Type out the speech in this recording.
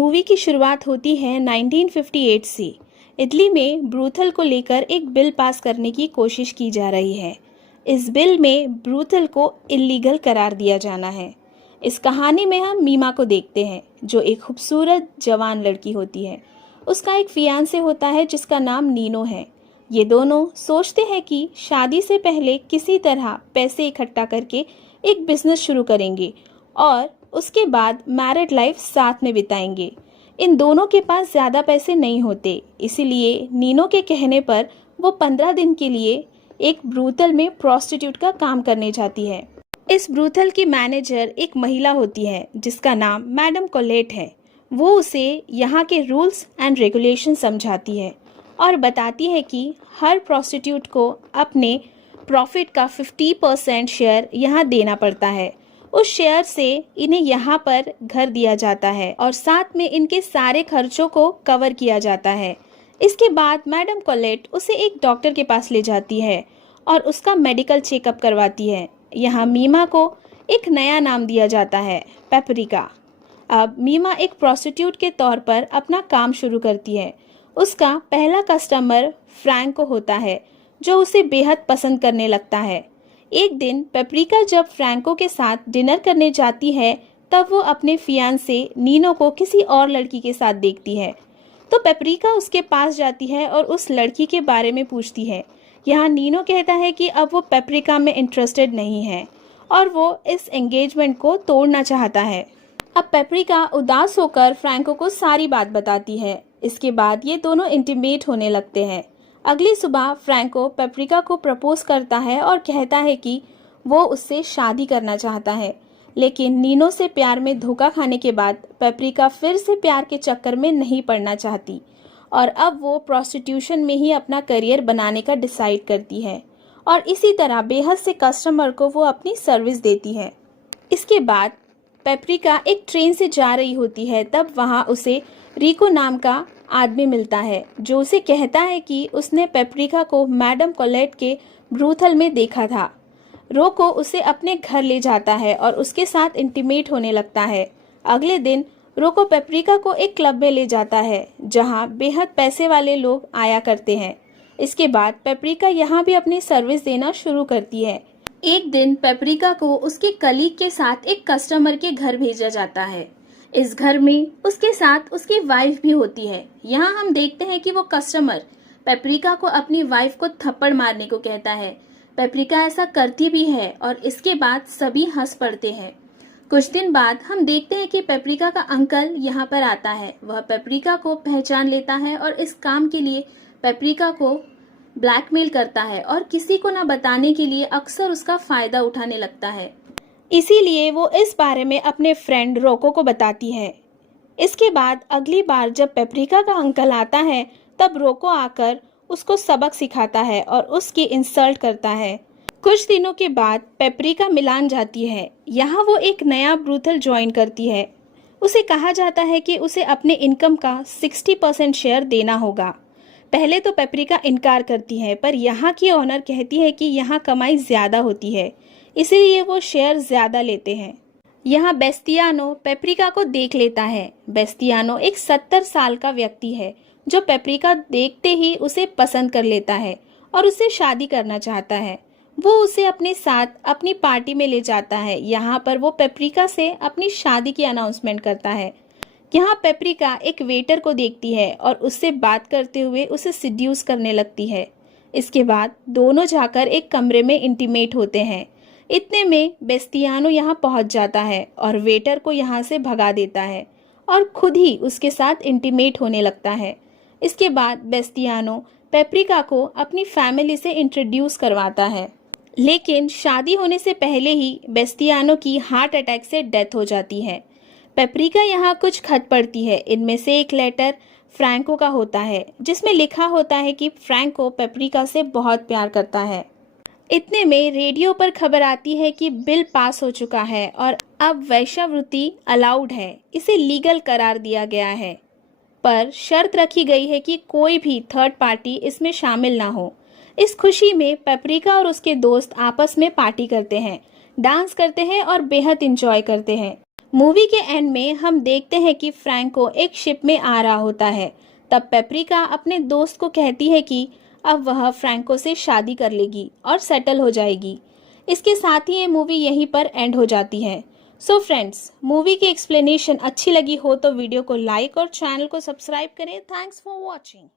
Movie की शुरुआत होती है 1958 से। इटली में ब्रूथल को लेकर एक बिल पास करने की कोशिश की जा रही है। इस बिल में ब्रूथल को इल्लीगल करार दिया जाना है। इस कहानी में हम मीमा को देखते हैं, जो एक खूबसूरत जवान लड़की होती है। उसका एक फियांसे होता है जिसका नाम नीनो है। ये दोनों सोचते हैं कि शादी से पहले किसी तरह पैसे इकट्ठा करके एक बिजनेस शुरू करेंगे और उसके बाद मैरिड लाइफ साथ में बिताएंगे। इन दोनों के पास ज़्यादा पैसे नहीं होते, इसीलिए नीनो के कहने पर वो 15 दिन के लिए एक ब्रूथल में प्रोस्टिट्यूट का काम करने जाती है। इस ब्रूथल की मैनेजर एक महिला होती है जिसका नाम मैडम कोलेट है। वो उसे यहाँ के रूल्स एंड रेगुलेशन समझाती है और बताती है कि हर प्रोस्टिट्यूट को अपने प्रॉफिट का 50% शेयर यहाँ देना पड़ता है। उस शेयर से इन्हें यहाँ पर घर दिया जाता है और साथ में इनके सारे खर्चों को कवर किया जाता है। इसके बाद मैडम कोलेट उसे एक डॉक्टर के पास ले जाती है और उसका मेडिकल चेकअप करवाती है। यहाँ मीमा को एक नया नाम दिया जाता है, पेपरिका। अब मीमा एक प्रोस्टिट्यूट के तौर पर अपना काम शुरू करती है। उसका पहला कस्टमर फ्रैंको होता है, जो उसे बेहद पसंद करने लगता है। एक दिन पेपरिका जब फ्रैंको के साथ डिनर करने जाती है, तब वो अपने फियांसे नीनो को किसी और लड़की के साथ देखती है। तो पेपरिका उसके पास जाती है और उस लड़की के बारे में पूछती है। यहाँ नीनो कहता है कि अब वो पेपरिका में इंटरेस्टेड नहीं है और वो इस एंगेजमेंट को तोड़ना चाहता है। अब पेपरिका उदास होकर फ्रैंको को सारी बात बताती है। इसके बाद ये दोनों इंटीमेट होने लगते हैं। अगली सुबह फ्रैंको पेपरिका को प्रपोज करता है और कहता है कि वो उससे शादी करना चाहता है। लेकिन नीनो से प्यार में धोखा खाने के बाद पेपरिका फिर से प्यार के चक्कर में नहीं पड़ना चाहती और अब वो प्रोस्टिट्यूशन में ही अपना करियर बनाने का डिसाइड करती है और इसी तरह बेहद से कस्टमर को वो अपनी सर्विस देती है। इसके बाद पेपरिका एक ट्रेन से जा रही होती है, तब वहाँ उसे रिको नाम का आदमी मिलता है, जो उसे कहता है कि उसने पेपरिका को मैडम कोलेट के ब्रूथल में देखा था। रोको उसे अपने घर ले जाता है और उसके साथ इंटीमेट होने लगता है। अगले दिन रोको पेपरिका को एक क्लब में ले जाता है, जहां बेहद पैसे वाले लोग आया करते हैं। इसके बाद पेपरिका यहाँ भी अपनी सर्विस देना शुरू करती है। एक दिन पेपरिका को उसके कलीग के साथ एक कस्टमर के घर भेजा जाता है। इस घर में उसके साथ उसकी वाइफ भी होती है। यहाँ हम देखते हैं कि वो कस्टमर पेपरिका को अपनी वाइफ को थप्पड़ मारने को कहता है। पेपरिका ऐसा करती भी है और इसके बाद सभी हंस पड़ते हैं। कुछ दिन बाद हम देखते हैं कि पेपरिका का अंकल यहाँ पर आता है। वह पेपरिका को पहचान लेता है और इस काम के लिए पेपरिका को ब्लैकमेल करता है और किसी को न बताने के लिए अक्सर उसका फायदा उठाने लगता है। इसीलिए वो इस बारे में अपने फ्रेंड रोको को बताती है। इसके बाद अगली बार जब पेपरिका का अंकल आता है, तब रोको आकर उसको सबक सिखाता है और उसकी इंसल्ट करता है। कुछ दिनों के बाद पेपरिका मिलान जाती है। यहाँ वो एक नया ब्रूथल ज्वाइन करती है। उसे कहा जाता है कि उसे अपने इनकम का 60% शेयर देना होगा। पहले तो पेपरिका इनकार करती है, पर यहाँ की ओनर कहती है कि यहाँ कमाई ज़्यादा होती है, इसलिए वो शेयर ज़्यादा लेते हैं। यहाँ बेस्तियानो पेपरिका को देख लेता है। बेस्तियानो एक 70 साल का व्यक्ति है, जो पेपरिका देखते ही उसे पसंद कर लेता है और उससे शादी करना चाहता है। वो उसे अपने साथ अपनी पार्टी में ले जाता है। यहाँ पर वो पेपरिका से अपनी शादी की अनाउंसमेंट करता है। यहाँ पेपरिका एक वेटर को देखती है और उससे बात करते हुए उसे सिड्यूस करने लगती है। इसके बाद दोनों जाकर एक कमरे में इंटीमेट होते हैं। इतने में बेस्तियानो यहाँ पहुँच जाता है और वेटर को यहाँ से भगा देता है और खुद ही उसके साथ इंटीमेट होने लगता है। इसके बाद बेस्तियानो पेपरिका को अपनी फैमिली से इंट्रोड्यूस करवाता है, लेकिन शादी होने से पहले ही बेस्तियानो की हार्ट अटैक से डेथ हो जाती है। पेपरिका यहाँ कुछ खत पढ़ती है। इनमें से एक लेटर फ्रैंको का होता है, जिसमें लिखा होता है कि फ्रैंको पेपरिका से बहुत प्यार करता है। इतने में रेडियो पर खबर आती है कि बिल पास हो चुका है और अब वेश्यावृत्ति अलाउड है, इसे लीगल करार दिया गया है, पर शर्त रखी गई है कि कोई भी थर्ड पार्टी इसमें शामिल ना हो। इस खुशी में पेपरिका और उसके दोस्त आपस में पार्टी करते हैं, डांस करते हैं और बेहद इंजॉय करते हैं। मूवी के एंड में हम देखते हैं कि फ्रैंको एक शिप में आ रहा होता है। तब पेप्रिका अपने दोस्त को कहती है कि अब वह फ्रैंको से शादी कर लेगी और सेटल हो जाएगी। इसके साथ ही ये मूवी यहीं पर एंड हो जाती है। सो फ्रेंड्स, मूवी की एक्सप्लेनेशन अच्छी लगी हो तो वीडियो को लाइक और चैनल को सब्सक्राइब करें। Thanks for watching.